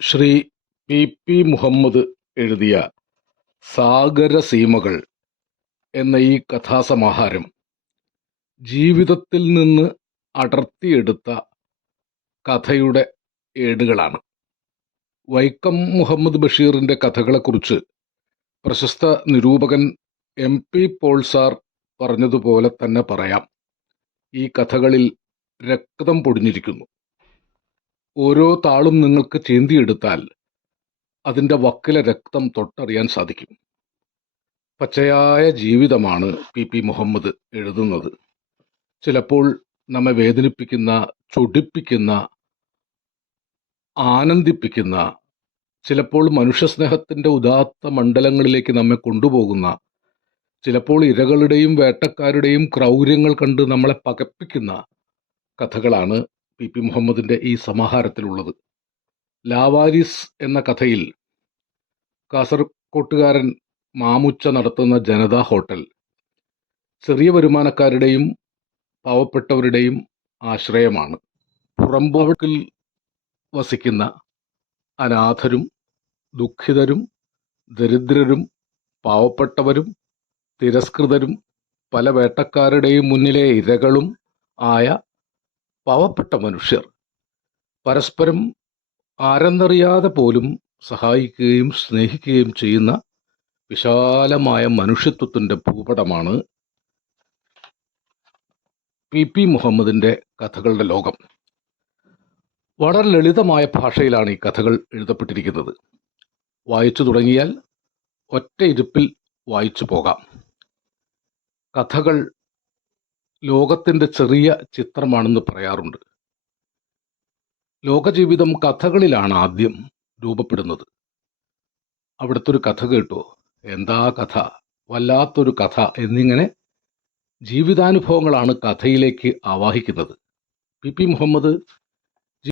Shri P P Muhammad എഴുതിയ സാഗരസീമകൾ എന്ന ഈ കഥാസമാഹാരം ജീവിതത്തിൽ നിന്ന് അടർത്തിയെടുത്ത കഥയുടെ ഏടുകളാണ്. വൈക്കം മുഹമ്മദ് ബഷീറിൻ്റെ കഥകളെക്കുറിച്ച് പ്രശസ്ത നിരൂപകൻ MP പോൾ സാർ പറഞ്ഞതുപോലെ തന്നെ പറയാം, ഈ കഥകളിൽ രക്തം പൊടിഞ്ഞിരിക്കുന്നു. ഓരോ താളും നിങ്ങൾക്ക് ചീന്തിയെടുത്താൽ അതിൻ്റെ വക്കിലെ രക്തം തൊട്ടറിയാൻ സാധിക്കും. പച്ചയായ ജീവിതമാണ് പി മുഹമ്മദ് എഴുതുന്നത്. ചിലപ്പോൾ നമ്മെ വേദനിപ്പിക്കുന്ന, ചൊടിപ്പിക്കുന്ന, ആനന്ദിപ്പിക്കുന്ന, ചിലപ്പോൾ മനുഷ്യസ്നേഹത്തിൻ്റെ ഉദാത്ത മണ്ഡലങ്ങളിലേക്ക് നമ്മെ കൊണ്ടുപോകുന്ന, ചിലപ്പോൾ ഇരകളുടെയും വേട്ടക്കാരുടെയും ക്രൗര്യങ്ങൾ കണ്ട് നമ്മളെ പകപ്പിക്കുന്ന കഥകളാണ് പി മുഹമ്മദിൻ്റെ ഈ സമാഹാരത്തിലുള്ളത്. ലാവാരിസ് എന്ന കഥയിൽ കാസർകോട്ടുകാരൻ മാമുച്ച നടത്തുന്ന ജനതാ ഹോട്ടൽ ചെറിയ വരുമാനക്കാരുടെയും പാവപ്പെട്ടവരുടെയും ആശ്രയമാണ്. പുറമ്പോക്കിൽ വസിക്കുന്ന അനാഥരും ദുഃഖിതരും ദരിദ്രരും പാവപ്പെട്ടവരും തിരസ്കൃതരും പല വേട്ടക്കാരുടെയും മുന്നിലെ ഇരകളും ആയ പാവപ്പെട്ട മനുഷ്യർ പരസ്പരം ആരെന്നറിയാതെ പോലും സഹായിക്കുകയും സ്നേഹിക്കുകയും ചെയ്യുന്ന വിശാലമായ മനുഷ്യത്വത്തിൻ്റെ ഭൂപടമാണ് പി മുഹമ്മദിൻ്റെ കഥകളുടെ ലോകം. വളരെ ലളിതമായ ഭാഷയിലാണ് ഈ കഥകൾ എഴുതപ്പെട്ടിരിക്കുന്നത്. വായിച്ചു തുടങ്ങിയാൽ ഒറ്റ ഇരുപ്പിൽ വായിച്ചു പോകാം. കഥകൾ ലോകത്തിൻ്റെ ചെറിയ ചിത്രമാണെന്ന് പറയാറുണ്ട്. ലോകജീവിതം കഥകളിലാണ് ആദ്യം രൂപപ്പെടുന്നത്. അവിടുത്തെ ഒരു കഥ കേട്ടോ, എന്താ കഥ, വല്ലാത്തൊരു കഥ എന്നിങ്ങനെ ജീവിതാനുഭവങ്ങളാണ് കഥയിലേക്ക് ആവാഹിക്കുന്നത്. പി മുഹമ്മദ്